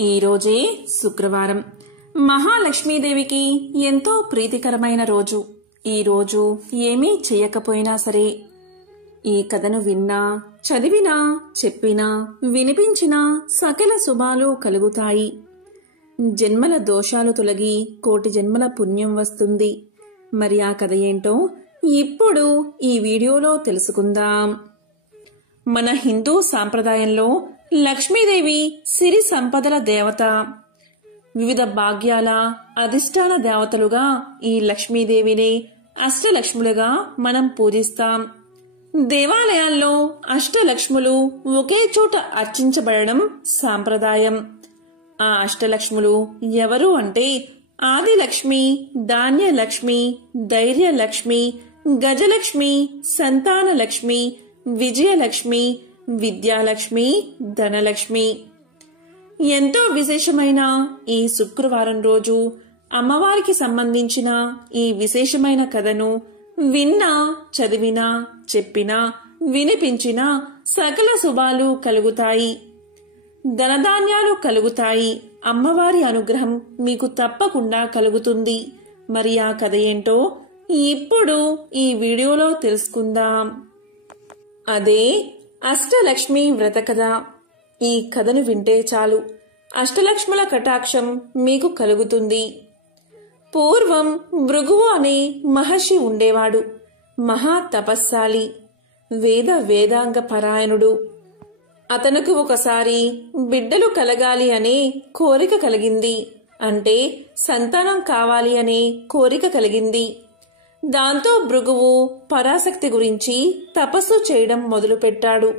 ఈ రోజే శుక్రవారం. మహాలక్ష్మీదేవికి ఎంతో ప్రీతికరమైన రోజు. ఈ రోజు ఏమీ చేయకపోయినా సరే ఈ కథను విన్నా, చదివినా, చెప్పినా, వినిపించినా సకల శుభాలు కలుగుతాయి. జన్మల దోషాలు తొలగి కోటి జన్మల పుణ్యం వస్తుంది. మరి ఆ కథ ఏంటో ఇప్పుడు ఈ వీడియోలో తెలుసుకుందాం. మన హిందూ సాంప్రదాయంలో లక్ష్మీదేవి సిరి సంపదల దేవత. వివిధ భాగ్యాల అధిష్టాన దేవతలుగా ఈ లక్ష్మీదేవిని అష్టలక్ష్ములుగా మనం పూజిస్తాం. దేవాలయాల్లో అష్టలక్ష్ములు ఒకే చోట అర్చించబడడం సాంప్రదాయం. ఆ అష్టలక్ష్ములు ఎవరు అంటే ఆదిలక్ష్మి, ధాన్యలక్ష్మి, ధైర్యలక్ష్మి, గజలక్ష్మి, సంతానలక్ష్మి, విజయలక్ష్మి, విద్యాలక్ష్మి, ధనలక్ష్మి. ఎంతో విశేషమైన ఈ శుక్రవారం రోజు అమ్మవారికి సంబంధించిన ఈ విశేషమైన కథను విన్నా, చదివినా, చెప్పినా, వినిపించినా సకల శుభాలు కలుగుతాయి. ధనధాన్యాలు కలుగుతాయి. అమ్మవారి అనుగ్రహం మీకు తప్పకుండా కలుగుతుంది. మరి ఆ కథ ఏంటో ఇప్పుడు ఈ వీడియోలో తెలుసుకుందాం. అదే అష్టలక్ష్మి వ్రత కథ. ఈ కథను వింటే చాలు అష్టలక్ష్ముల కటాక్షం మీకు కలుగుతుంది. పూర్వం భృగువు అనే మహర్షి ఉండేవాడు. మహా తపస్శాలి, వేదాంగ పరాయణుడు. అతనుకు ఒకసారి బిడ్డలు కలగాలి అనే కోరిక కలిగింది. అంటే సంతానం కావాలి అనే కోరిక కలిగింది. దాంతో భృగువు పరాశక్తి గురించి తపస్సు చేయడం మొదలుపెట్టాడు.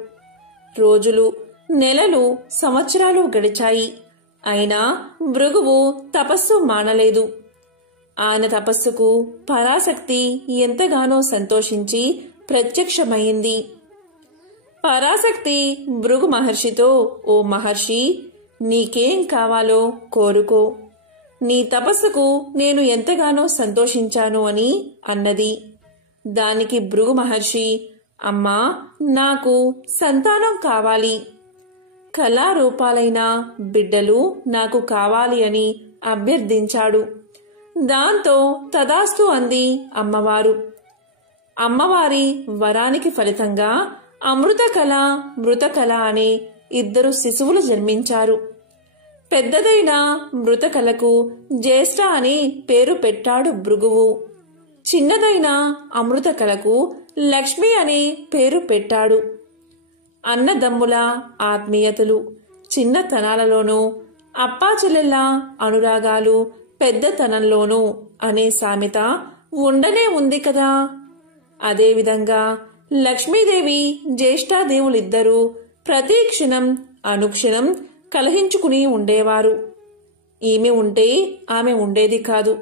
రోజులు, నెలలు, సంవత్సరాలు గడిచాయి. అయినా భృగువు తపస్సు మానలేదు. ఆయన తపస్సుకు పరాశక్తి ఎంతగానో సంతోషించి ప్రత్యక్షమైంది. పరాశక్తి భృగు మహర్షితో, ఓ మహర్షి, నీకేం కావాలో కోరుకో. నీ తపస్సుకు నేను ఎంతగానో సంతోషించాను అని అన్నది. దానికి భృగు మహర్షి, అమ్మా, నాకు సంతానం కావాలి. కళారూపాలైన బిడ్డలు నాకు కావాలి అని అభ్యర్థించాడు. దాంతో తదాస్తు అంది అమ్మవారు. అమ్మవారి వరానికి ఫలితంగా అమృతకళ, మృతకళ అనే ఇద్దరు శిశువులు జన్మించారు. పెద్దదైన మృతకళకు జ్యేష్ఠ అని పేరు పెట్టాడు భృగువు. చిన్నదైన అమృతకళకు లక్ష్మి అనే పేరు పెట్టాడు. అన్నదమ్ముల ఆత్మీయతలు చిన్నతనాలలోనూ, అప్పాచెల్లెళ్ళ అనురాగాలు పెద్దతనంలోనూ అనే సామెత ఉండనే ఉంది కదా. అదేవిధంగా లక్ష్మీదేవి, జ్యేష్ఠాదేవులిద్దరూ ప్రతి క్షణం అనుక్షణం కలహించుకుని ఉండేవారు. ఈమె ఉంటే ఆమె ఉండేది కాదు,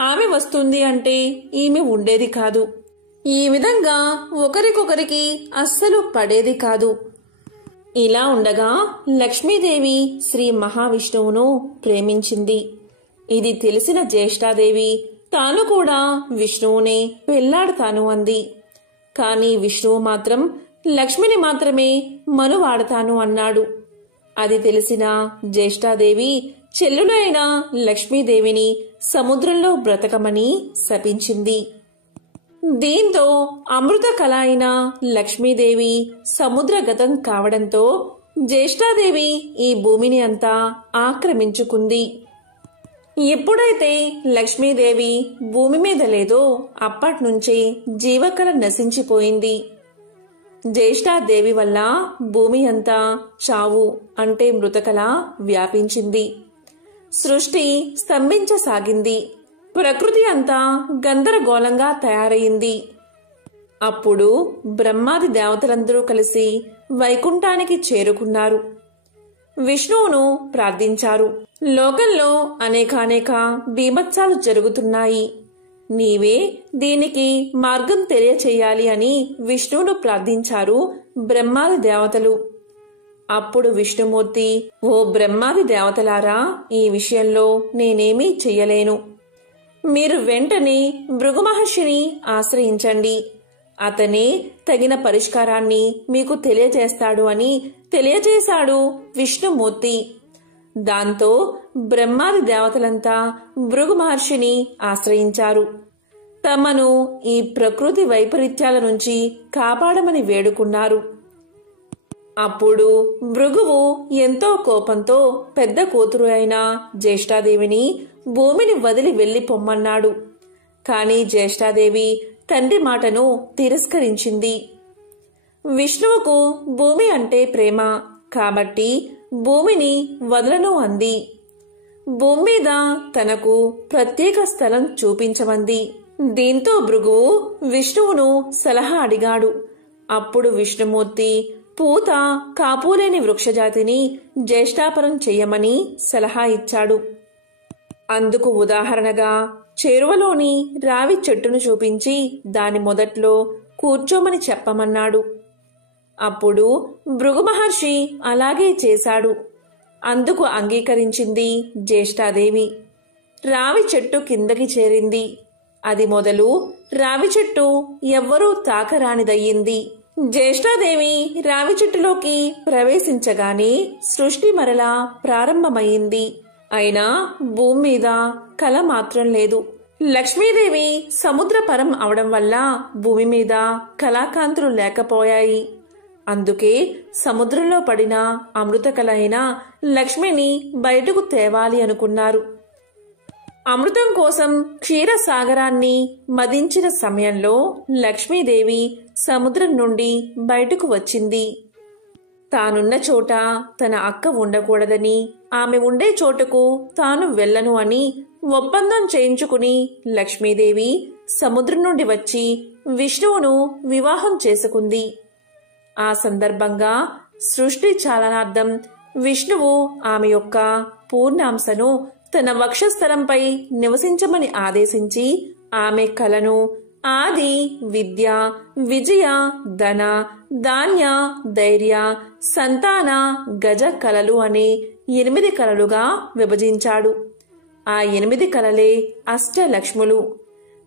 ఆమె వస్తుంది అంటే ఈమె ఉండేది కాదు. ఈ విధంగా ఒకరికొకరికి అస్సలు పడేది కాదు. ఇలా ఉండగా లక్ష్మీదేవి శ్రీ మహావిష్ణువును ప్రేమించింది. ఇది తెలిసిన జ్యేష్ఠాదేవి తాను కూడా విష్ణువునే పెళ్లాడతాను అంది. కాని విష్ణువు మాత్రం లక్ష్మిని మాత్రమే మనువాడతాను అన్నాడు. అది తెలిసిన జ్యేష్ఠాదేవి చెల్లులైన లక్ష్మీదేవిని సముద్రంలో బ్రతకమని శపించింది. దీంతో అమృత కళ అయిన లక్ష్మీదేవి సముద్రగతం కావడంతో జ్యేష్ఠాదేవి ఈ భూమిని అంతా ఆక్రమించుకుంది. ఎప్పుడైతే లక్ష్మీదేవి భూమి మీద లేదో అప్పట్నుంచే జీవకళ నశించిపోయింది. జ్యేష్ఠాదేవి వల్ల భూమి అంతా చావు అంటే మృతకళ వ్యాపించింది. సృష్టి స్తంభించసాగింది. ప్రకృతి అంతా గందరగోళంగా తయారైంది. అప్పుడు బ్రహ్మాది దేవతలందరూ కలిసి వైకుంఠానికి చేరుకున్నారు. విష్ణువును ప్రార్థించారు. లోకంలో అనేకానేక బీభత్సాలు జరుగుతున్నాయి. నీవే దీనికి మార్గం తెలియచేయాలి అని విష్ణువును ప్రార్థించారు బ్రహ్మాది దేవతలు. అప్పుడు విష్ణుమూర్తి, ఓ బ్రహ్మాది దేవతలారా, ఈ విషయంలో నేనేమీ చెయ్యలేను. మీరు వెంటనే భృగు మహర్షిని ఆశ్రయించండి. అతనే తగిన పరిష్కారాన్ని మీకు తెలియజేస్తాడు అని తెలియజేశాడు విష్ణుమూర్తి. దాంతో బ్రహ్మాది దేవతలంతా భృగు మహర్షిని ఆశ్రయించారు. తమను ఈ ప్రకృతి వైపరీత్యాల నుంచి కాపాడమని వేడుకున్నారు. అప్పుడు భృగువు ఎంతో కోపంతో పెద్ద కూతురు అయిన జ్యేష్ఠాదేవిని భూమిని వదిలి వెళ్లి పొమ్మన్నాడు. కాని జ్యేష్ఠాదేవి తండ్రి మాటను తిరస్కరించింది. విష్ణువుకు భూమి అంటే ప్రేమ కాబట్టి భూమిని వదలను అంది. భూమి మీద తనకు ప్రత్యేక స్థలం చూపించమంది. దీంతో భృగువు విష్ణువును సలహా అడిగాడు. అప్పుడు విష్ణుమూర్తి పూత కాపులేని వృక్షజాతిని జ్యేష్ఠాపరం చెయ్యమని సలహా ఇచ్చాడు. అందుకు ఉదాహరణగా చెరువులోని రావి చెట్టును చూపించి దాని మొదట్లో కూర్చోమని చెప్పమన్నాడు. అప్పుడు భృగు మహర్షి అలాగే చేశాడు. అందుకు అంగీకరించింది జ్యేష్ఠాదేవి. రావి చెట్టు కిందకి చేరింది. అది మొదలు రావి చెట్టు ఎవ్వరూ తాకరానిదయ్యింది. జ్యేష్ఠాదేవి రావి చెట్టులోకి ప్రవేశించగానే సృష్టి మరలా ప్రారంభమయ్యింది. అయినా భూమి మీద కల మాత్రం లేదు. లక్ష్మీదేవి సముద్ర పరం అవడం వల్ల భూమి మీద కళాకాంతులు లేకపోయాయి. అందుకే సముద్రంలో పడిన అమృత కళ అయిన లక్ష్మిని బయటకు తేవాలి అనుకున్నారు. అమృతం కోసం క్షీరసాగరాన్ని మదించిన సమయంలో లక్ష్మీదేవి సముద్రం నుండి బయటకు వచ్చింది. తానున్న చోట తన అక్క ఉండకూడదని, ఆమె ఉండే చోటుకు తాను వెళ్ళను అని ఒప్పందం చేయించుకుని లక్ష్మీదేవి సముద్రం నుండి వచ్చి విష్ణువును వివాహం చేసుకుంది. ఆ సందర్భంగా సృష్టి చాలనార్థం విష్ణువు ఆమె యొక్క పూర్ణాంశను తన వక్షస్థలంపై నివసించమని ఆదేశించి ఆమె కలను ఆది, విద్య, విజయ, ధన, ధాన్య, ధైర్య, సంతాన, గజ కలలు అనే 8 కలలుగా విభజించాడు. ఆ 8 కలలే అష్టలక్ష్ములు.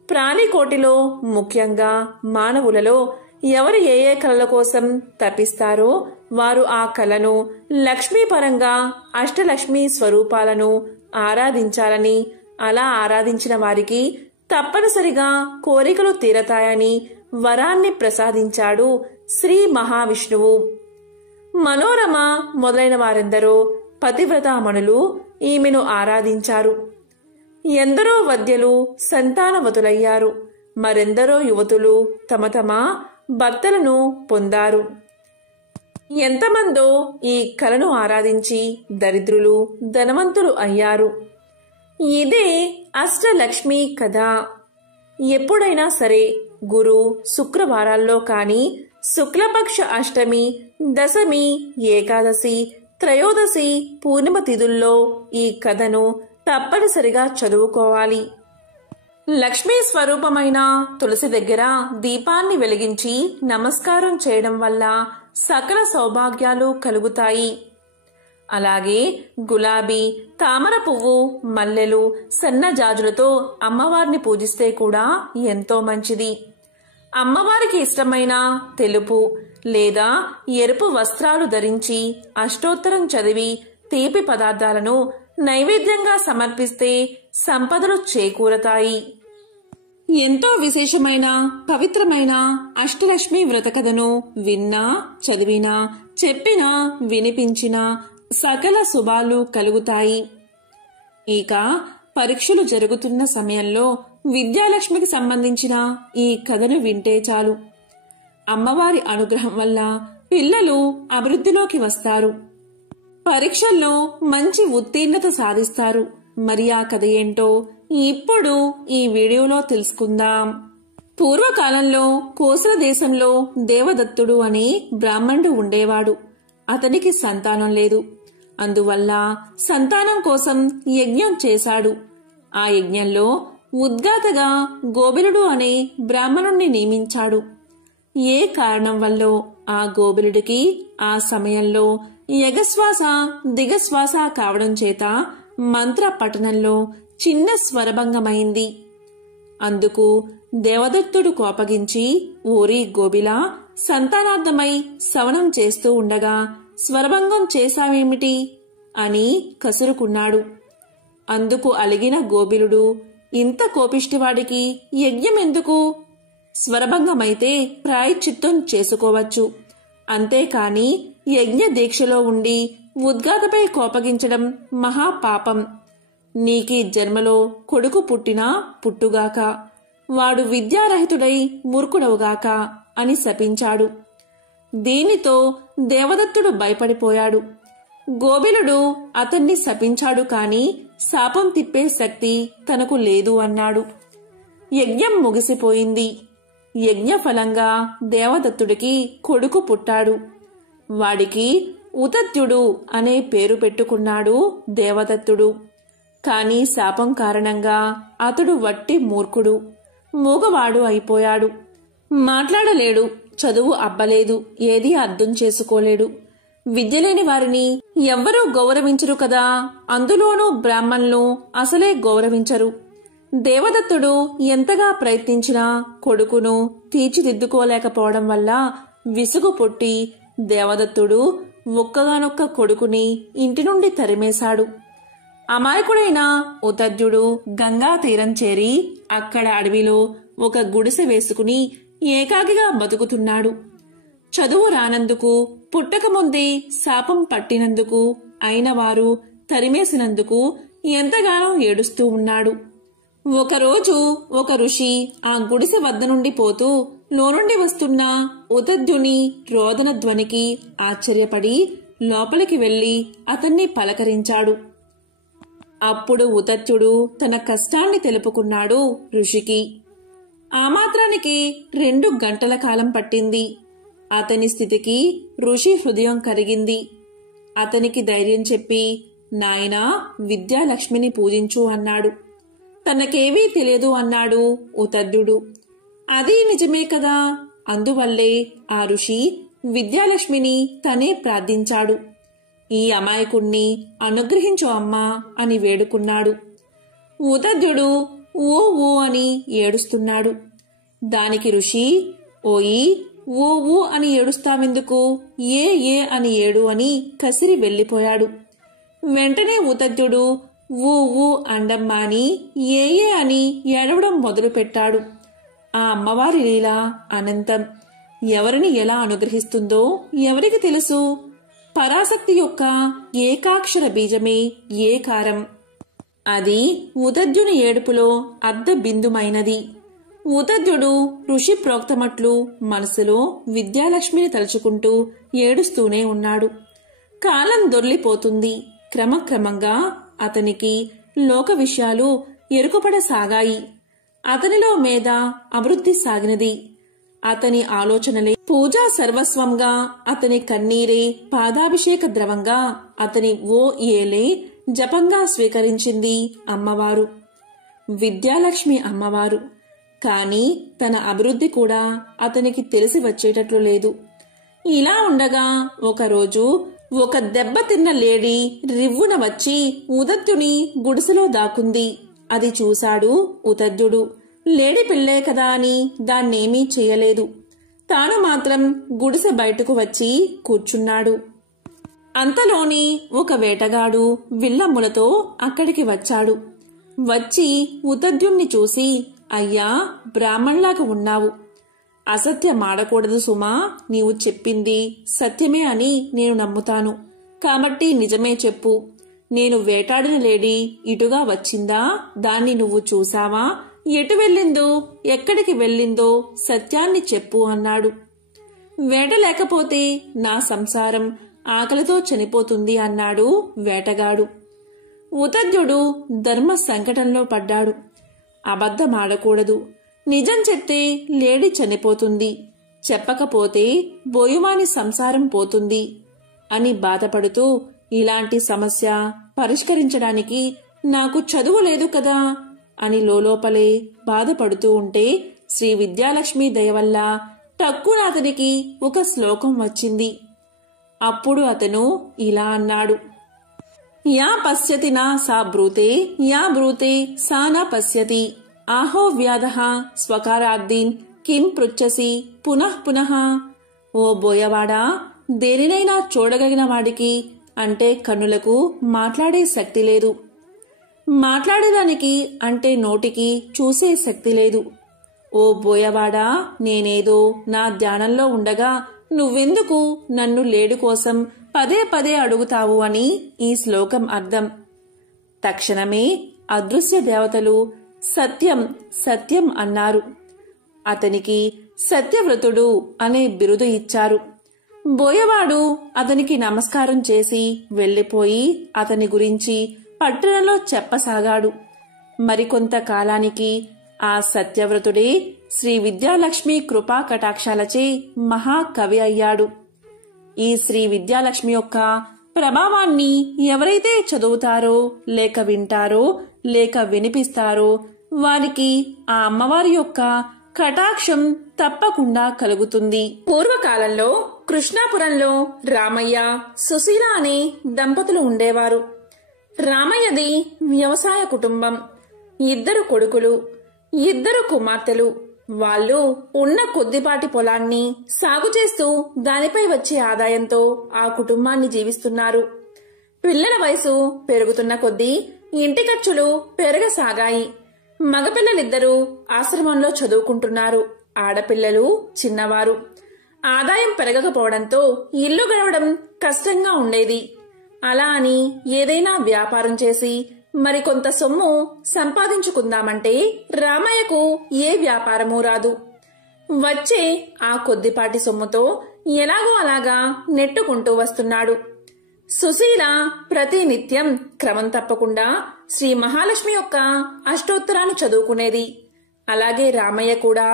ప్రాణికోటిలో ముఖ్యంగా మానవులలో ఎవరు ఏ ఏ కళల కోసం తపిస్తారో వారు ఆ కళను లక్ష్మీపరంగా అష్టలక్ష్మీ స్వరూపాలను ఆరాధించాలని, అలా ఆరాధించిన వారికి తప్పనిసరిగా కోరికలు తీరతాయని వరాన్ని ప్రసాదించాడు శ్రీ మహావిష్ణువు. మనోరమ మొదలైన వారెందరో పతివ్రతామణులు ఈమెను ఆరాధించారు. ఎందరో వద్యలు సంతానవతులయ్యారు. మరెందరో యువతులు తమ తమ భర్తలను పొందారు. ఎంతమందో ఈ కళను ఆరాధించి దరిద్రులు ధనవంతులు అయ్యారు. ఇదే అష్టలక్ష్మి కథ. ఎప్పుడైనా సరే గురు శుక్రవారాల్లో కాని శుక్లపక్ష అష్టమి, దశమి, ఏకాదశి, త్రయోదశి, పూర్ణిమ తిథుల్లో ఈ కథను తప్పనిసరిగా చదువుకోవాలి. లక్ష్మీ స్వరూపమైన తులసి దగ్గర దీపాన్ని వెలిగించి నమస్కారం చేయడం వల్ల సకల సౌభాగ్యాలు కలుగుతాయి. అలాగే గులాబీ, తామర పువ్వు, మల్లెలు, సన్నజాజులతో అమ్మవారిని పూజిస్తే కూడా ఎంతో మంచిది. అమ్మవారికి ఇష్టమైన తెలుపు లేదా ఎరుపు వస్త్రాలు ధరించి అష్టోత్తరం చదివి తీపి పదార్థాలను నైవేద్యంగా సమర్పిస్తే సంపదలు చేకూరతాయి. ఎంతో విశేషమైన పవిత్రమైన అష్టలక్ష్మి వ్రత కథను విన్నా, చదివినా, చెప్పినా, వినిపించినా సకల శుభాలు కలుగుతాయి. ఇక పరీక్షలు జరుగుతున్న సమయంలో విద్యాలక్ష్మికి సంబంధించిన ఈ కథను వింటే చాలు. అమ్మవారి అనుగ్రహం వల్ల పిల్లలు అభివృద్ధిలోకి వస్తారు. పరీక్షల్లో మంచి ఉత్తీర్ణత సాధిస్తారు. మరి ఆ కథ ఏంటో ఇప్పుడు ఈ వీడియోలో తెలుసుకుందాం. పూర్వకాలంలో కోసల దేశంలో దేవదత్తుడు అనే బ్రాహ్మణుడు ఉండేవాడు. అతనికి సంతానం లేదు. అందువల్ల సంతానం కోసం యజ్ఞం చేశాడు. ఆ యజ్ఞంలో ఉద్గాతగా గోబిలుడు అనే బ్రాహ్మణుణ్ణి నియమించాడు. ఏ కారణం వల్లో ఆ గోబిలుడికి ఆ సమయంలో యగశ్వాస దిగశ్వాస కావడం చేత మంత్ర పఠనంలో చిన్న స్వరభంగమైంది. అందుకు దేవదత్తుడు కోపగించి, ఓరి గోబిలా, సంతానార్థమై శవనం చేస్తూ ఉండగా స్వరభంగం చేశావేమిటి అని కసురుకున్నాడు. అందుకు అలిగిన గోబిలుడు, ఇంత కోపిష్టివాడికి యజ్ఞం ఎందుకు? స్వరభంగమైతే ప్రాయశ్చిత్తం చేసుకోవచ్చు, అంతేకాని యజ్ఞ దీక్షలో ఉండి ఉద్గాతపై కోపగించడం మహాపాపం. నీకీ జన్మలో కొడుకు పుట్టినా పుట్టుగాక, వాడు విద్యారహితుడై మూర్ఖుడవుగాక అని శపించాడు. దీనితో దేవదత్తుడు భయపడిపోయాడు. గోబిలుడు అతన్ని శపించాడు కాని శాపం తిప్పే శక్తి తనకు లేదు అన్నాడు. యజ్ఞం ముగిసిపోయింది. యజ్ఞఫలంగా దేవదత్తుడికి కొడుకు పుట్టాడు. వాడికి ఉతత్యుడు అనే పేరు పెట్టుకున్నాడు దేవదత్తుడు. కాని శాపం కారణంగా అతడు వట్టి మూర్ఖుడు, మూగవాడు అయిపోయాడు. మాట్లాడలేడు, చదువు అబ్బలేదు, ఏదీ అర్థం చేసుకోలేడు. విద్యలేని వారిని ఎవ్వరూ గౌరవించరు కదా, అందులోనూ బ్రాహ్మణులు అసలే గౌరవించరు. దేవదత్తుడు ఎంతగా ప్రయత్నించినా కొడుకును తీర్చిదిద్దుకోలేకపోవడం వల్ల విసుగు పుట్టి దేవదత్తుడు ఒక్కగానొక్క కొడుకుని ఇంటి నుండి తరిమేశాడు. అమాయకుడైన ఉతద్యుడు గంగా తీరం చేరి అక్కడ అడవిలో ఒక గుడిసె వేసుకుని ఏకాకిగా బతుకుతున్నాడు. చదువు రానందుకు, పుట్టకముందే శాపం పట్టినందుకు, అయినవారు తరిమేసినందుకు ఎంతగానో ఏడుస్తూ ఉన్నాడు. ఒకరోజు ఒక ఋషి ఆ గుడిసె వద్ద నుండి పోతూ లోనుండి వస్తున్న ఉతద్యుని రోదన ధ్వనికి ఆశ్చర్యపడి లోపలికి వెళ్లి అతన్ని పలకరించాడు. అప్పుడు ఉతత్యుడు తన కష్టాన్ని తెలుపుకున్నాడు ఋషికి. ఆ మాత్రానికి 2 గంటల కాలం పట్టింది. అతని స్థితికి ఋషి హృదయం కరిగింది. అతనికి ధైర్యం చెప్పి, నాయనా, విద్యాలక్ష్మిని పూజించు అన్నాడు. తనకేవీ తెలియదు అన్నాడు ఉతద్యుడు. అది నిజమే కదా, అందువల్లే ఆ ఋషి విద్యాలక్ష్మిని తనే ప్రార్థించాడు. ఈ అమాయకుణ్ణి అనుగ్రహించు అమ్మా అని వేడుకున్నాడు. ఉతద్యుడు ఓ ఓ అని ఏడుస్తున్నాడు. దానికి ఋషి, ఓయి, ఓ ఊ అని ఏడుస్తావెందుకు, ఏ ఏ అని ఏడు అని కసిరి వెళ్లిపోయాడు. వెంటనే ఉతద్యుడు ఊ ఊ అండమ్మాని ఏ ఏ అని ఏడవడం మొదలుపెట్టాడు. ఆ అమ్మవారి లీల అనంతం. ఎవరిని ఎలా అనుగ్రహిస్తుందో ఎవరికి తెలుసు? పరాశక్తి యొక్క ఏకాక్షర బీజమే ఏకారం. అది ఉతద్యుని ఏడుపులో అర్ధ బిందుమైనది. ఉతద్యుడు ఋషి ప్రోక్తమట్లు మనసులో విద్యాలక్ష్మిని తలుచుకుంటూ ఏడుస్తూనే ఉన్నాడు. కాలం దొర్లిపోతుంది. క్రమక్రమంగా అతనికి లోక విషయాలు ఎరుకుపడసాగాయి. అతనిలో మేధ అభివృద్ధి సాగినది. అతని ఆలోచనలే పూజా సర్వస్వంగా, అతని కన్నీరే పాదాభిషేక ద్రవంగా, అతని ఓ ఏలే జపంగా స్వీకరించింది అమ్మవారు, విద్యాలక్ష్మి అమ్మవారు. కాని తన అభివృద్ధి కూడా అతనికి తెలిసి వచ్చేటట్లు లేదు. ఇలా ఉండగా ఒకరోజు ఒక దెబ్బతిన్న లేడీ రివ్వున వచ్చి ఉతద్యుని గుడిసెలో దాక్కుంది. అది చూశాడు ఉతద్యుడు. లేడీ పిల్లే కదా అని దాన్నేమీ చెయ్యలేదు. తాను మాత్రం గుడిసె బయటకు వచ్చి కూర్చున్నాడు. అంతలోని ఒక వేటగాడు విల్లమ్ములతో అక్కడికి వచ్చాడు. వచ్చి ఉతద్యుణ్ణి చూసి, అయ్యా, బ్రాహ్మణ్లాగా ఉన్నావు. అసత్యమాడకూడదు సుమా, నీవు చెప్పింది సత్యమే అని నేను నమ్ముతాను. కాబట్టి నిజమే చెప్పు. నేను వేటాడిన లేడీ ఇటుగా వచ్చిందా? దాన్ని నువ్వు చూసావా? ఎటు వెళ్ళిందో, ఎక్కడికి వెళ్ళిందో సత్యాన్ని చెప్పు అన్నాడు. వేట లేకపోతే నా సంసారం ఆకలితో చనిపోతుంది అన్నాడు వేటగాడు. ఉతద్యుడు ధర్మ సంకటంలో పడ్డాడు. అబద్ధమాడకూడదు. నిజం చెప్తే లేడీ చనిపోతుంది, చెప్పకపోతే బోయుమాని సంసారం పోతుంది అని బాధపడుతూ, ఇలాంటి సమస్య పరిష్కరించడానికి నాకు చదువు లేదు కదా అని లోపలే బాధపడుతూ ఉంటే శ్రీ విద్యాలక్ష్మి దయవల్ల టక్కున అతనికి ఒక శ్లోకం వచ్చింది. అప్పుడు అతను ఇలా అన్నాడు. యా పశ్యతి నా సా బ్రూతే, యా బ్రూతే సా నా పశ్యతి. ఆహో వ్యాధః స్వకారార్థీన్ కిం పృచ్చసి పునః పునః. ఓ బోయవాడా, దేనినైనా చూడగలిగిన వాడికి అంటే కన్నులకు మాట్లాడే శక్తి లేదు, మాట్లాడేదానికి అంటే నోటికి చూసే శక్తి లేదు. ఓ బోయవాడా, నేనేదో నా ధ్యానంలో ఉండగా నువ్వెందుకు నన్ను లేడు కోసం పదే పదే అడుగుతావు అని ఈ శ్లోకం అర్థం. తక్షణమే అదృశ్య దేవతలు సత్యం సత్యం అన్నారు. అతనికి సత్యవ్రతుడు అనే బిరుదు ఇచ్చారు. బోయవాడు అతనికి నమస్కారం చేసి వెళ్లిపోయి అతని గురించి పట్టణంలో చెప్పసాగాడు. మరికొంత కాలానికి ఆ సత్యవ్రతుడే శ్రీ విద్యాలక్ష్మి కృపా కటాక్షాలచే మహాకవి అయ్యాడు. ఈ శ్రీ విద్యాలక్ష్మి యొక్క ప్రభావాన్ని ఎవరైతే చదువుతారో లేక వింటారో లేక వినిపిస్తారో వారికి ఆ అమ్మవారి యొక్క కటాక్షం తప్పకుండా కలుగుతుంది. పూర్వకాలంలో కృష్ణాపురంలో రామయ్య, సుశీల అనే దంపతులు ఉండేవారు. రామయ్యది వ్యవసాయ కుటుంబం. 2 కొడుకులు, 2 కుమార్తెలు. వాళ్ళు ఉన్న కొద్దిపాటి పొలాన్ని సాగు చేస్తూ దానిపై వచ్చే ఆదాయంతో ఆ కుటుంబాన్ని జీవిస్తున్నారు. పిల్లల వయసు పెరుగుతున్న కొద్దీ ఇంటి ఖర్చులు పెరగసాగాయి. మగపిల్లలిద్దరూ ఆశ్రమంలో చదువుకుంటున్నారు. ఆడపిల్లలు చిన్నవారు. ఆదాయం పెరగకపోవడంతో ఇల్లు గడవడం కష్టంగా ఉండేది. అలా అని ఏదైనా వ్యాపారం చేసి మరికొంత సొమ్ము సంపాదించుకుందామంటే రామయ్యకు ఏ వ్యాపారమూ రాదు. వచ్చే ఆ కొద్దిపాటి సొమ్ముతో ఎలాగో అలాగా నెట్టుకుంటూ వస్తున్నాడు. సుశీల ప్రతి నిత్యం క్రమం తప్పకుండా శ్రీ మహాలక్ష్మి యొక్క అష్టోత్తరాన్ని చదువుకునేది. అలాగే రామయ్య కూడా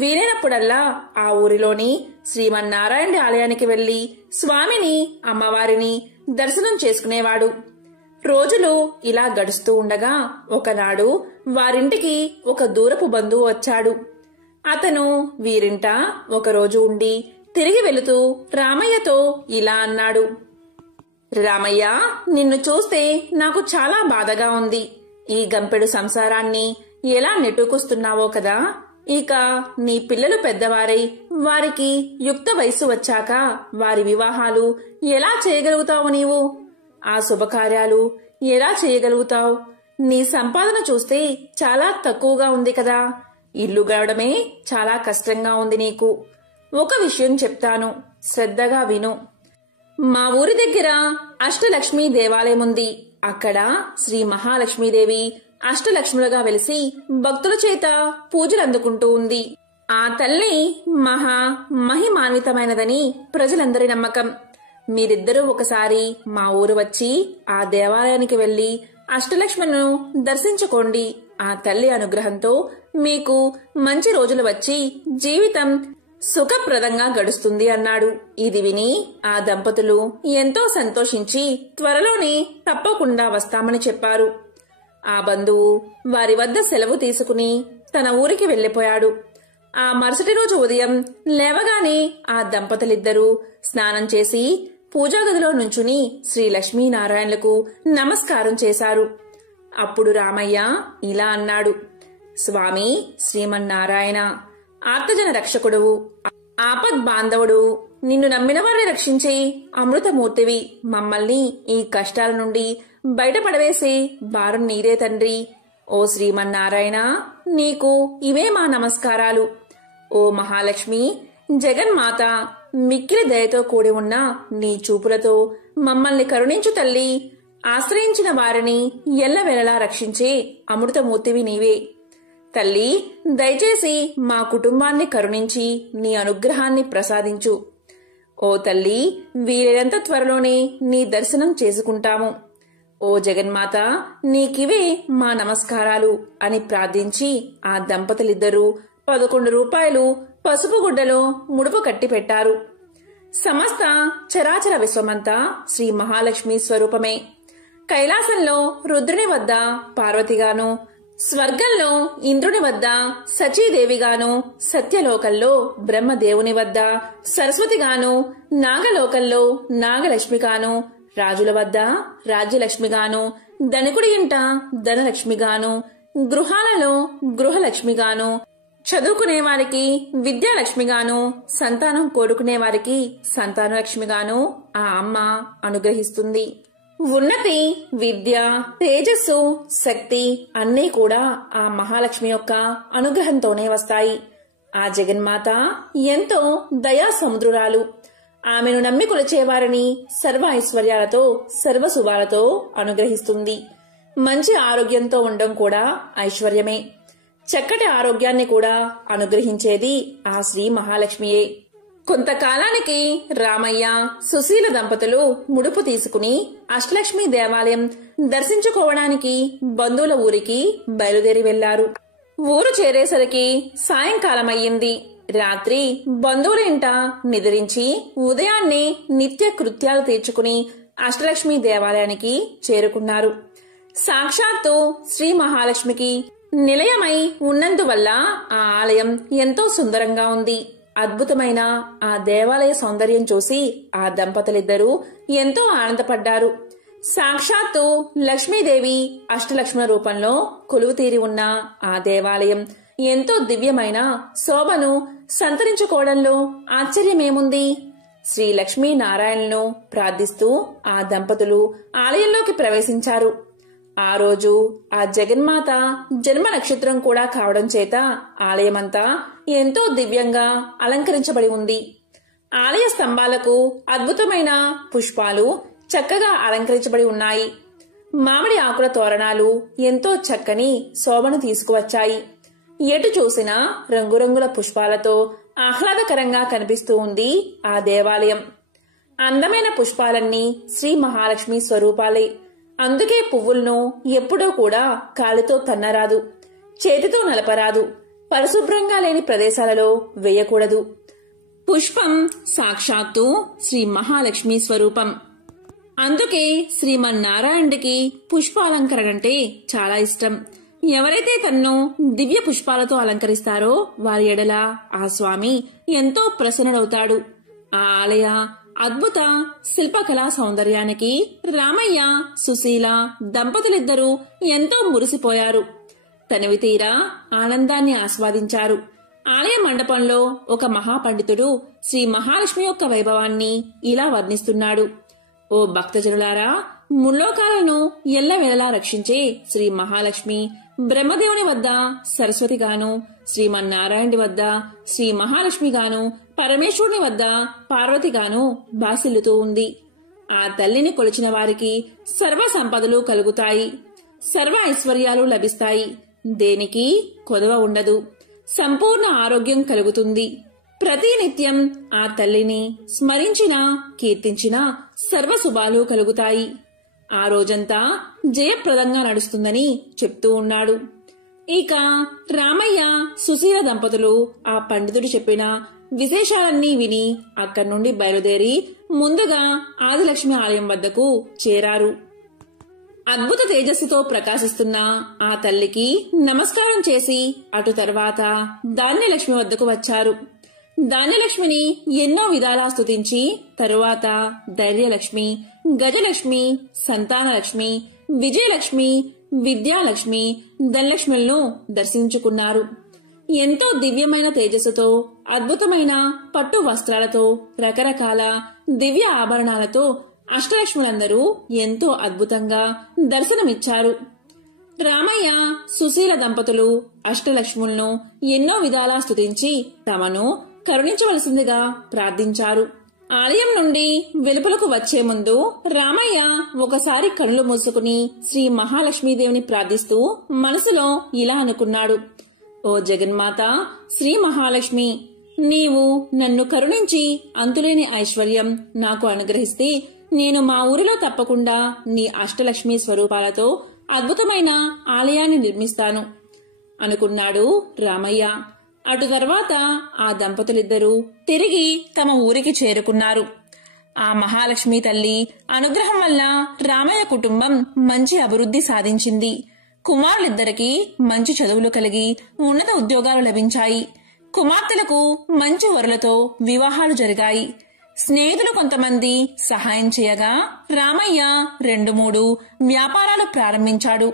వీలైనప్పుడల్లా ఆ ఊరిలోని శ్రీమన్నారాయణ ఆలయానికి వెళ్లి స్వామిని, అమ్మవారిని దర్శనం చేసుకునేవాడు. రోజులు ఇలా గడుస్తూ ఉండగా ఒకనాడు వారింటికి ఒక దూరపు బంధువు వచ్చాడు. అతను వీరింట ఒకరోజు ఉండి తిరిగి వెళుతూ రామయ్యతో ఇలా అన్నాడు. రామయ్య, నిన్ను చూస్తే నాకు చాలా బాధగా ఉంది. ఈ గంపెడు సంసారాన్ని ఎలా నెట్టుకొస్తున్నావో కదా. ఇక నీ పిల్లలు పెద్దవారై వారికి యుక్త వయసు వచ్చాక వారి వివాహాలు ఎలా చేయగలుగుతావు నీవు? ఆ శుభకార్యాలు ఎలా చేయగలుగుతావు? నీ సంపాదన చూస్తే చాలా తక్కువగా ఉంది కదా. ఇల్లు గడవడమే చాలా కష్టంగా ఉంది నీకు. ఒక విషయం చెప్తాను, శ్రద్ధగా విను. మా ఊరి దగ్గర అష్టలక్ష్మి దేవాలయం ఉంది. అక్కడ శ్రీ మహాలక్ష్మీదేవి అష్టలక్ష్ములుగా వెలిసి భక్తుల చేత పూజలు అందుకుంటూ ఉంది. ఆ తల్లి మహిమాన్వితమైనదని ప్రజలందరి నమ్మకం. మీరిద్దరూ ఒకసారి మా ఊరు వచ్చి ఆ దేవాలయానికి వెళ్లి అష్టలక్ష్మను దర్శించుకోండి. ఆ తల్లి అనుగ్రహంతో మీకు మంచి రోజులు వచ్చి జీవితం సుఖప్రదంగా గడుస్తుంది అన్నాడు. ఇది విని ఆ దంపతులు ఎంతో సంతోషించి త్వరలోనే తప్పకుండా వస్తామని చెప్పారు. ఆ బంధువు వారి వద్ద సెలవు తీసుకుని తన ఊరికి వెళ్లిపోయాడు. ఆ మరుసటి రోజు ఉదయం లేవగానే ఆ దంపతులిద్దరూ స్నానం చేసి పూజాగదిలో నుంచుని శ్రీ లక్ష్మీనారాయణలకు నమస్కారం చేశారు. అప్పుడు రామయ్య ఇలా అన్నాడు. స్వామి శ్రీమన్నారాయణ, ఆర్తజన రక్షకుడువు, ఆపద్ బాంధవుడు, నిన్ను నమ్మిన వారిని రక్షించే అమృతమూర్తివి. మమ్మల్ని ఈ కష్టాల నుండి బయటపడవేసే భారం నీరే తండ్రి. ఓ శ్రీమన్నారాయణ, నీకు ఇవే మా నమస్కారాలు. ఓ మహాలక్ష్మి, జగన్మాత, మిక్కిలి దయతో కూడి ఉన్న నీ చూపులతో మమ్మల్ని కరుణించు తల్లి. ఆశ్రయించిన వారిని ఎల్లవెల్లలా రక్షించే అమృతమూర్తివి నీవే. తల్లి, దయచేసి మా కుటుంబాన్ని కరుణించి నీ అనుగ్రహాన్ని ప్రసాదించు. ఓ తల్లి, వీలైనంత త్వరలోనే నీ దర్శనం చేసుకుంటాము. ఓ జగన్మాత, నీకివే మా నమస్కారాలు అని ప్రార్థించి ఆ దంపతులిద్దరూ 11 రూపాయలు పసుపు గుడ్డలో ముడుపు కట్టి పెట్టారు. సమస్త చరాచర విశ్వమంతా శ్రీ మహాలక్ష్మి స్వరూపమే. కైలాసంలో రుద్రుని వద్ద పార్వతిగాను, స్వర్గంలో ఇంద్రుని వద్ద సచీదేవిగాను, సత్యలోకంలో బ్రహ్మదేవుని వద్ద సరస్వతిగాను, నాగలోకంలో నాగలక్ష్మిగాను, రాజుల వద్ద రాజ్యలక్ష్మిగాను, ధనికుడి ఇంట ధనలక్ష్మిగాను, గృహాలలో గృహలక్ష్మిగాను, చదువుకునే వారికి విద్యాలక్ష్మిగాను, సంతానం కోరుకునే వారికి సంతానలక్ష్మిగాను ఆ అమ్మ అనుగ్రహిస్తుంది. ఉన్నతి, విద్య, తేజస్సు, శక్తి అన్నీ కూడా ఆ మహాలక్ష్మి యొక్క అనుగ్రహంతోనే వస్తాయి. ఆ జగన్మాత ఎంతో దయా సముద్రురాలు. ఆమెను నమ్మి కొలిచేవారిని సర్వ ఐశ్వర్యాలతో, సర్వశుభాలతో అనుగ్రహిస్తుంది. మంచి ఆరోగ్యంతో ఉండడం కూడా ఐశ్వర్యమే. చక్కటి ఆరోగ్యాన్ని కూడా అనుగ్రహించేది ఆ శ్రీ మహాలక్ష్మియే. కొంతకాలానికి రామయ్య, సుశీల దంపతులు ముడుపు తీసుకుని అష్టలక్ష్మి దేవాలయం దర్శించుకోవడానికి బంధువుల ఊరికి బయలుదేరి వెళ్లారు. ఊరు చేరేసరికి సాయంకాలమయ్యింది. రాత్రి బంధువుల ఇంట నిద్రించి ఉదయాన్నే నిత్య కృత్యాలు తీర్చుకుని అష్టలక్ష్మి దేవాలయానికి చేరుకున్నారు. సాక్షాత్తు శ్రీ మహాలక్ష్మికి నిలయమై ఉన్నందువల్ల ఆ ఆలయం ఎంతో సుందరంగా ఉంది. అద్భుతమైన ఆ దేవాలయ సౌందర్యం చూసి ఆ దంపతులిద్దరూ ఎంతో ఆనందపడ్డారు. సాక్షాత్తు లక్ష్మీదేవి అష్టలక్ష్ముల రూపంలో కొలువుతీరి ఉన్న ఆ దేవాలయం ఎంతో దివ్యమైన శోభను సంతరించుకోవడంలో ఆశ్చర్యమేముంది? శ్రీ లక్ష్మీనారాయణను ప్రార్థిస్తూ ఆ దంపతులు ఆలయంలోకి ప్రవేశించారు. ఆ రోజు ఆ జగన్మాత జన్మ నక్షత్రం కూడా కావడం చేత ఆలయమంతా ఎంతో దివ్యంగా అలంకరించబడి ఉంది. ఆలయ స్తంభాలకు అద్భుతమైన పుష్పాలు చక్కగా అలంకరించబడి ఉన్నాయి. మామిడి ఆకుల తోరణాలు ఎంతో చక్కని శోభను తీసుకువచ్చాయి. ఎటు చూసినా రంగురంగుల పుష్పాలతో ఆహ్లాదకరంగా కనిపిస్తూ ఉంది ఆ దేవాలయం. అందమైన పుష్పాలన్నీ శ్రీ మహాలక్ష్మి స్వరూపాలే. అందుకే పువ్వులను ఎప్పుడూ కూడా కాలితో తన్నరాదు, చేతితో నలపరాదు, పరిశుభ్రంగా లేని ప్రదేశాలలో వేయకూడదు. పుష్పం సాక్షాత్తు శ్రీ మహాలక్ష్మి స్వరూపం. అందుకే శ్రీమన్నారాయణుడికి పుష్పాలంకరణ అంటే చాలా ఇష్టం. ఎవరైతే తన్ను దివ్య పుష్పాలతో అలంకరిస్తారో వారి ఎడల ఆ స్వామి ఎంతో ప్రసన్నుడవుతాడు. ఆ ఆలయ అద్భుత శిల్పకళా సౌందర్యానికి రామయ్య, సుశీల దంపతులిద్దరూ ఎంతో మురిసిపోయారు. తనివి తీరా ఆనందాన్ని ఆస్వాదించారు. ఆలయ మండపంలో ఒక మహాపండితుడు శ్రీ మహాలక్ష్మి యొక్క వైభవాన్ని ఇలా వర్ణిస్తున్నాడు. ఓ భక్తజనులారా, ముల్లోకాలను ఎల్లవేళలా రక్షించే శ్రీ మహాలక్ష్మి బ్రహ్మదేవుని వద్ద సరస్వతిగాను, శ్రీమన్నారాయణుడి వద్ద శ్రీ మహాలక్ష్మిగాను, పరమేశ్వరుని వద్ద పార్వతిగాను బాసిల్లుతూ ఉంది. ఆ తల్లిని కొలిచిన వారికి సర్వ సంపదలు కలుగుతాయి, సర్వ ఐశ్వర్యాలు లభిస్తాయి. దేనికి కొదవ ఉండదు. సంపూర్ణ ఆరోగ్యం కలుగుతుంది. ప్రతినిత్యం ఆ తల్లిని స్మరించినా కీర్తించినా సర్వశుభాలు కలుగుతాయి. ఆ రోజంతా జయప్రదంగా నడుస్తుందని చెప్తూ ఉన్నాడు. ఇక రామయ్య, సుశీల దంపతులు ఆ పండితుడు చెప్పిన విశేషాలన్నీ విని అక్కడి నుండి బయలుదేరి ముందుగా ఆదిలక్ష్మి ఆలయం వద్దకు చేరారు. అద్భుత తేజస్సుతో ప్రకాశిస్తున్న ఆ తల్లికి నమస్కారం చేసి అటు తర్వాత ధాన్యలక్ష్మి వద్దకు వచ్చారు. ధాన్యలక్ష్మిని ఎన్నో విధాలా స్తుతించి తరువాత ధైర్యలక్ష్మి, గజలక్ష్మి, సంతానలక్ష్మి, విజయలక్ష్మి, విద్యాలక్ష్మి, ధనలక్ష్ములను దర్శించుకున్నారు. ఎంతో దివ్యమైన తేజస్సుతో, అద్భుతమైన పట్టు వస్త్రాలతో, రకరకాల దివ్య ఆభరణాలతో అష్టలక్ష్ములందరూ ఎంతో అద్భుతంగా దర్శనమిచ్చారు. రామయ్య, సుశీల దంపతులు అష్టలక్ష్ములను ఎన్నో విధాలా స్తుతించి తమను కరుణించవలసిందిగా ప్రార్థించారు. ఆలయం నుండి వెలుపలకు వచ్చే ముందు రామయ్య ఒకసారి కళ్ళు మూసుకుని శ్రీ మహాలక్ష్మీదేవిని ప్రార్థిస్తూ మనసులో ఇలా అనుకున్నాడు. ఓ జగన్మాత శ్రీ మహాలక్ష్మి, నీవు నన్ను కరుణించి అంతులేని ఐశ్వర్యం నాకు అనుగ్రహిస్తే నేను మా ఊరిలో తప్పకుండా నీ అష్టలక్ష్మి స్వరూపాలతో అద్భుతమైన ఆలయాన్ని నిర్మిస్తాను అనుకున్నాడు రామయ్య. అటు తర్వాత ఆ దంపతులిద్దరూ తిరిగి తమ ఊరికి చేరుకున్నారు. ఆ మహాలక్ష్మి తల్లి అనుగ్రహం వల్ల రామయ్య కుటుంబం మంచి అభివృద్ధి సాధించింది. కుమారులిద్దరికీ మంచి చదువులు కలిగి ఉన్నత ఉద్యోగాలు లభించాయి. కుమార్తెలకు మంచి వరులతో వివాహాలు జరిగాయి. స్నేహితులు కొంతమంది సహాయం చేయగా రామయ్య 2-3 వ్యాపారాలు ప్రారంభించాడు.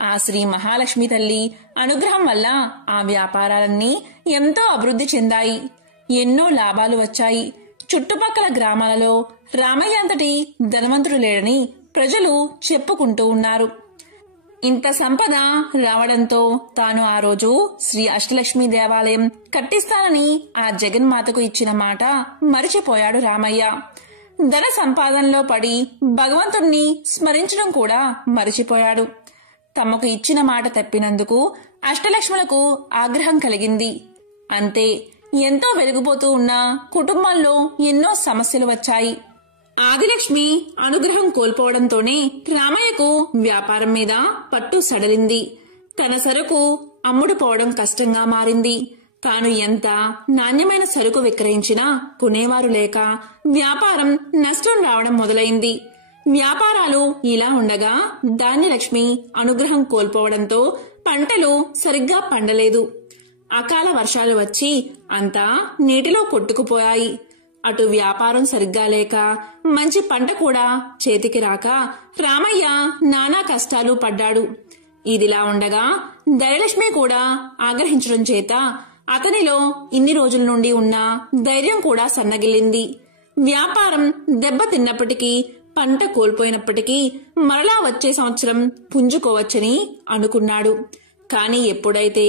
ఆ శ్రీ మహాలక్ష్మి తల్లి అనుగ్రహం వల్ల ఆ వ్యాపారాలన్నీ ఎంతో అభివృద్ధి చెందాయి. ఎన్నో లాభాలు వచ్చాయి. చుట్టుపక్కల గ్రామాలలో రామయ్య అంతటి ధనవంతుడు లేడని ప్రజలు చెప్పుకుంటూ ఉన్నారు. ఇంత సంపద రావడంతో తాను ఆ రోజు శ్రీ అష్టలక్ష్మి దేవాలయం కట్టిస్తానని ఆ జగన్మాతకు ఇచ్చిన మాట మరిచిపోయాడు రామయ్య. ధన సంపాదనలో పడి భగవంతుణ్ణి స్మరించడం కూడా మరిచిపోయాడు. తమకు ఇచ్చిన మాట తప్పినందుకు అష్టలక్ష్ములకు ఆగ్రహం కలిగింది. అంతే, ఎంతో వెలిగిపోతూ ఉన్న కుటుంబంలో ఎన్నో సమస్యలు వచ్చాయి. ఆదిలక్ష్మి అనుగ్రహం కోల్పోవడంతోనే రామయ్యకు వ్యాపారం మీద పట్టు సడలింది. తన సరుకు అమ్ముడు పోవడం కష్టంగా మారింది. తాను ఎంత నాణ్యమైన సరుకు విక్రయించినా కొనేవారు లేక వ్యాపారం నష్టం రావడం మొదలైంది. వ్యాపారాలు ఇలా ఉండగా ధాన్యలక్ష్మి అనుగ్రహం కోల్పోవడంతో పంటలు సరిగ్గా పండలేదు. అకాల వర్షాలు వచ్చి అంతా నీటిలో కొట్టుకుపోయాయి. అటు వ్యాపారం సరిగ్గా లేక మంచి పంట కూడా చేతికి రాక రామయ్య నానా కష్టాలు పడ్డాడు. ఇదిలా ఉండగా ధైర్యలక్ష్మి కూడా ఆగ్రహించడం చేత అతనిలో ఇన్ని రోజుల నుండి ఉన్న ధైర్యం కూడా సన్నగిల్లింది. వ్యాపారం దెబ్బతిన్నప్పటికీ, పంట కోల్పోయినప్పటికీ మరలా వచ్చే సంవత్సరం పుంజుకోవచ్చని అనుకున్నాడు. కాని ఎప్పుడైతే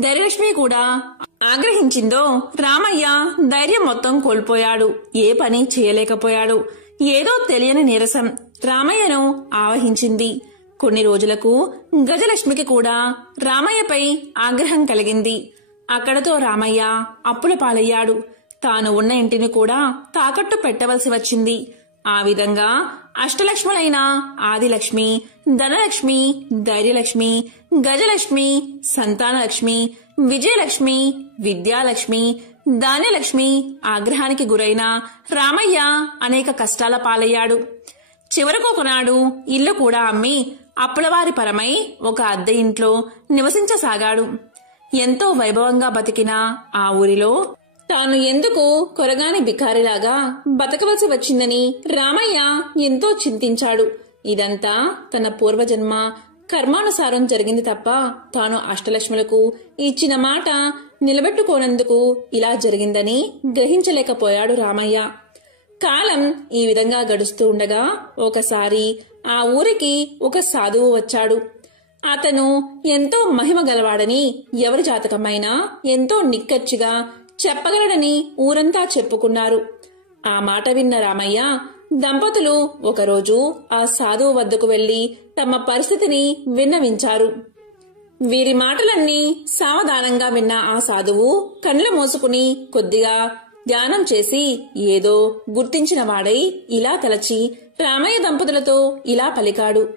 ధైర్యలక్ష్మి కూడా ఆగ్రహించిందో రామయ్య ధైర్యం మొత్తం కోల్పోయాడు. ఏ పని చేయలేకపోయాడు. ఏదో తెలియని నీరసం రామయ్యను ఆవహించింది. కొన్ని రోజులకు గజలక్ష్మికి కూడా రామయ్యపై ఆగ్రహం కలిగింది. అక్కడతో రామయ్య అప్పుల పాలయ్యాడు. తాను ఉన్న ఇంటిని కూడా తాకట్టు పెట్టవలసి వచ్చింది. ఆ విధంగా అష్టలక్ష్ములైన ఆదిలక్ష్మి, ధనలక్ష్మి, ధైర్యలక్ష్మి, గజలక్ష్మి, సంతానలక్ష్మి, విజయలక్ష్మి, విద్యాలక్ష్మి, ధాన్యలక్ష్మి ఆగ్రహానికి గురైన రామయ్య అనేక కష్టాల పాలయ్యాడు. చివరకు ఒకనాడు ఇల్లు కూడా అమ్మి అప్పులవారి పరమై ఒక అద్దె ఇంట్లో నివసించసాగాడు. ఎంతో వైభవంగా బతికిన ఆ ఊరిలో తాను ఎందుకు కొరగాని బికారిలాగా బతకవలసి వచ్చిందని రామయ్య ఎంతో చింతించాడు. ఇదంతా తన పూర్వజన్మ కర్మానుసారం జరిగింది తప్ప తాను అష్టలక్ష్ములకు ఇచ్చిన మాట నిలబెట్టుకోనందుకు ఇలా జరిగిందని గ్రహించలేకపోయాడు రామయ్య. కాలం ఈ విధంగా గడుస్తూ ఉండగా ఒకసారి ఆ ఊరికి ఒక సాధువు వచ్చాడు. అతను ఎంతో మహిమ గలవాడని, ఎవరి జాతకమైనా ఎంతో నిక్కచ్చిగా చెప్పగలడని ఊరంతా చెప్పుకున్నారు. ఆ మాట విన్న రామయ్య దంపతులు ఒకరోజు ఆ సాధువు వద్దకు వెళ్లి తమ పరిస్థితిని విన్నవించారు. వీరి మాటలన్నీ సావధానంగా విన్న ఆ సాధువు కళ్ళు మూసుకుని కొద్దిగా ధ్యానం చేసి ఏదో గుర్తించిన వాడై ఇలా తలచి రామయ్య దంపతులతో ఇలా పలికాడు.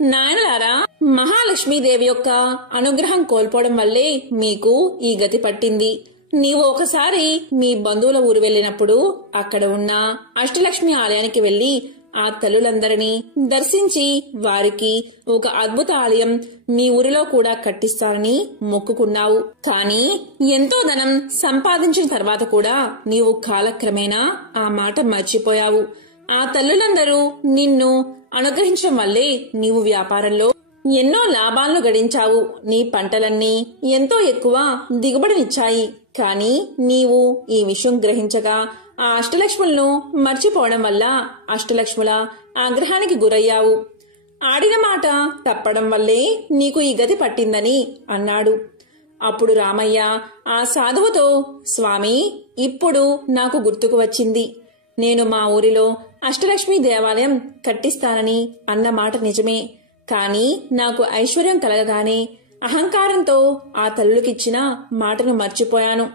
నాయనలారా, మహాలక్ష్మీదేవి యొక్క అనుగ్రహం కోల్పోవడం వల్లే మీకు ఈ గతి పట్టింది. నీవు ఒకసారి మీ బంధువుల ఊరు వెళ్లినప్పుడు అక్కడ ఉన్న అష్టలక్ష్మి ఆలయానికి వెళ్లి ఆ తల్లులందరినీ దర్శించి వారికి ఒక అద్భుత ఆలయం మీ ఊరిలో కూడా కట్టిస్తానని మొక్కుకున్నావు. కానీ ఎంతో ధనం సంపాదించిన తర్వాత కూడా నీవు కాలక్రమేణా ఆ మాట మర్చిపోయావు. ఆ తల్లులందరూ నిన్ను అనుగ్రహించడం వల్లే నీవు వ్యాపారంలో ఎన్నో లాభాలను గడించావు. నీ పంటలన్నీ ఎంతో ఎక్కువ దిగుబడినిచ్చాయి. కానీ నీవు ఈ విషయం గ్రహించగా ఆ అష్టలక్ష్ములను మర్చిపోవడం వల్ల అష్టలక్ష్ముల ఆగ్రహానికి గురయ్యావు. ఆడిన మాట తప్పడం వల్లే నీకు ఈ గతి పట్టిందని అన్నాడు. అప్పుడు రామయ్య ఆ సాధువుతో, స్వామి, ఇప్పుడు నాకు గుర్తుకు వచ్చింది. నేను మా ఊరిలో అష్టలక్ష్మి దేవాలయం కట్టిస్తానని అన్న మాట నిజమే. కాని నాకు ఐశ్వర్యం కలగగానే అహంకారంతో ఆ తల్లులకిచ్చిన మాటను మర్చిపోయాను.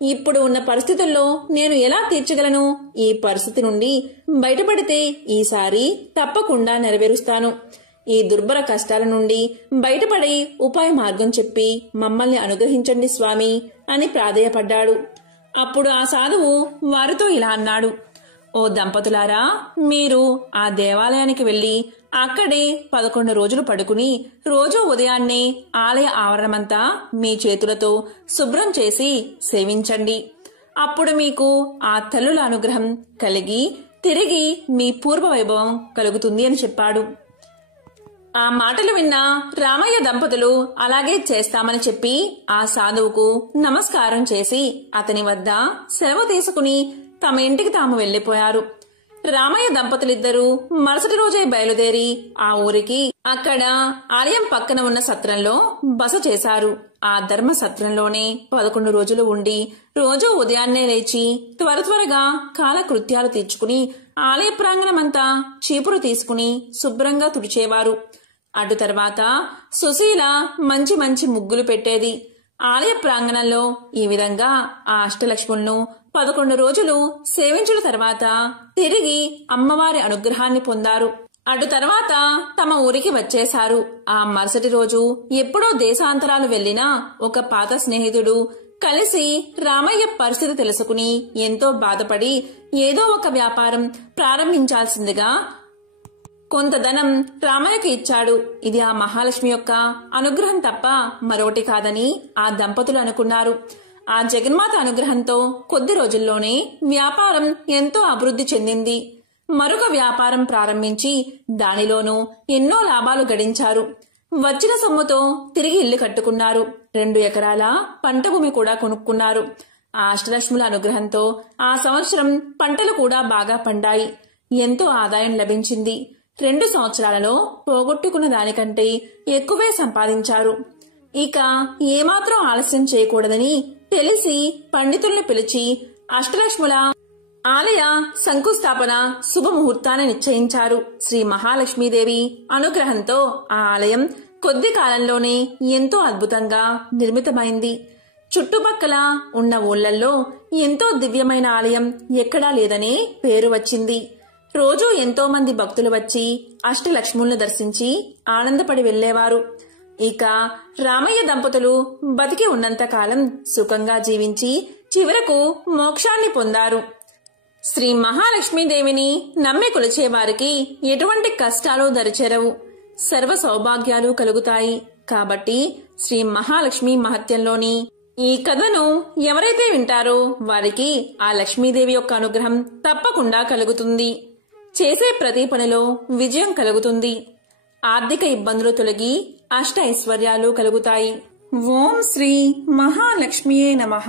ఇప్పుడు ఉన్న పరిస్థితుల్లో నేను ఎలా తీర్చగలను? ఈ పరిస్థితి నుండి బయటపడితే ఈసారి తప్పకుండా నెరవేరుస్తాను. ఈ దుర్భర కష్టాల నుండి బయటపడి ఉపాయ మార్గం చెప్పి మమ్మల్ని అనుగ్రహించండి స్వామి అని ప్రాధేయపడ్డాడు. అప్పుడు ఆ సాధువు వారితో ఇలా అన్నాడు. ఓ దంపతులారా, మీరు ఆ దేవాలయానికి వెళ్లి అక్కడే 11 రోజులు పడుకుని రోజూ ఉదయాన్నే ఆలయ ఆవరణమంతా మీ చేతులతో శుభ్రం చేసి సేవించండి. అప్పుడు మీకు ఆ తల్లుల అనుగ్రహం కలిగి తిరిగి మీ పూర్వ వైభవం కలుగుతుంది అని చెప్పాడు. ఆ మాటలు విన్న రామయ్య దంపతులు అలాగే చేస్తామని చెప్పి ఆ సాధువుకు నమస్కారం చేసి అతని వద్ద సెలవు తీసుకుని తమ ఇంటికి తాము వెళ్లిపోయారు. రామయ్య దంపతులిద్దరూ మరుసటి రోజే బయలుదేరి ఆ ఊరికి అక్కడ ఆలయం పక్కన ఉన్న సత్రంలో బస చేశారు. ఆ ధర్మ సత్రంలోనే 11 రోజులు ఉండి రోజూ ఉదయాన్నే లేచి త్వరగా కాలకృత్యాలు తీర్చుకుని ఆలయ ప్రాంగణమంతా చీపురు తీసుకుని శుభ్రంగా తుడిచేవారు. అటు తర్వాత సుశీల మంచి మంచి ముగ్గులు పెట్టేది. ఆలయ ప్రాంగణంలో ఈ విధంగా ఆ అష్టలక్ష్ములను 11 రోజులు సేవించిన తర్వాత తిరిగి అమ్మవారి అనుగ్రహాన్ని పొందారు. అటు తర్వాత తమ ఊరికి వచ్చేశారు. ఆ మరుసటి రోజు ఎప్పుడో దేశాంతరాలు వెళ్లిన ఒక పాత స్నేహితుడు కలిసి రామయ్య పరిస్థితి తెలుసుకుని ఎంతో బాధపడి ఏదో ఒక వ్యాపారం ప్రారంభించాల్సిందిగా కొంత ధనం రామయ్యకు ఇచ్చాడు. ఇది ఆ మహాలక్ష్మి యొక్క అనుగ్రహం తప్ప మరొకటి కాదని ఆ దంపతులు అనుకున్నారు. ఆ జగన్మాత అనుగ్రహంతో కొద్ది రోజుల్లోనే వ్యాపారం ఎంతో అభివృద్ధి చెందింది. మరొక వ్యాపారం ప్రారంభించి దానిలోనూ ఎన్నో లాభాలు గడించారు. వచ్చిన సొమ్ముతో తిరిగి ఇల్లు కట్టుకున్నారు. 2 ఎకరాల పంట భూమి కూడా కొనుక్కున్నారు. ఆ అష్టలక్ష్ముల అనుగ్రహంతో ఆ సంవత్సరం పంటలు కూడా బాగా పండాయి. ఎంతో ఆదాయం లభించింది. 2 సంవత్సరాలలో పోగొట్టుకున్న దానికంటే ఎక్కువే సంపాదించారు. ఇక ఏమాత్రం ఆలస్యం చేయకూడదని తెలిసి పండితుల్ని పిలిచి అష్టలక్ష్ముల ఆలయ శంకుస్థాపన శుభముహూర్తాన్ని నిశ్చయించారు. శ్రీ మహాలక్ష్మీదేవి అనుగ్రహంతో ఆ ఆలయం కొద్ది కాలంలోనే ఎంతో అద్భుతంగా నిర్మితమైంది. చుట్టుపక్కల ఉన్న ఊళ్లల్లో ఎంతో దివ్యమైన ఆలయం ఎక్కడా లేదనే పేరు వచ్చింది. రోజూ ఎంతో మంది భక్తులు వచ్చి అష్టలక్ష్ములను దర్శించి ఆనందపడి వెళ్లేవారు. ఇక రామయ్య దంపతులు బతికి ఉన్నంత కాలం సుఖంగా జీవించి చివరకు మోక్షాన్ని పొందారు. శ్రీ మహాలక్ష్మీదేవిని నమ్మి కొలిచేవారికి ఎటువంటి కష్టాలు దరిచేరవు, సర్వ సౌభాగ్యాలు కలుగుతాయి. కాబట్టి శ్రీ మహాలక్ష్మి మహత్యంలోని ఈ కథను ఎవరైతే వింటారో వారికి ఆ లక్ష్మీదేవి యొక్క అనుగ్రహం తప్పకుండా కలుగుతుంది. చేసే ప్రతి పనిలో విజయం కలుగుతుంది. ఆర్థిక ఇబ్బందులు తొలగి అష్ట ఐశ్వర్యాలు కలుగుతాయి. ఓం శ్రీ మహాలక్ష్మియే నమః.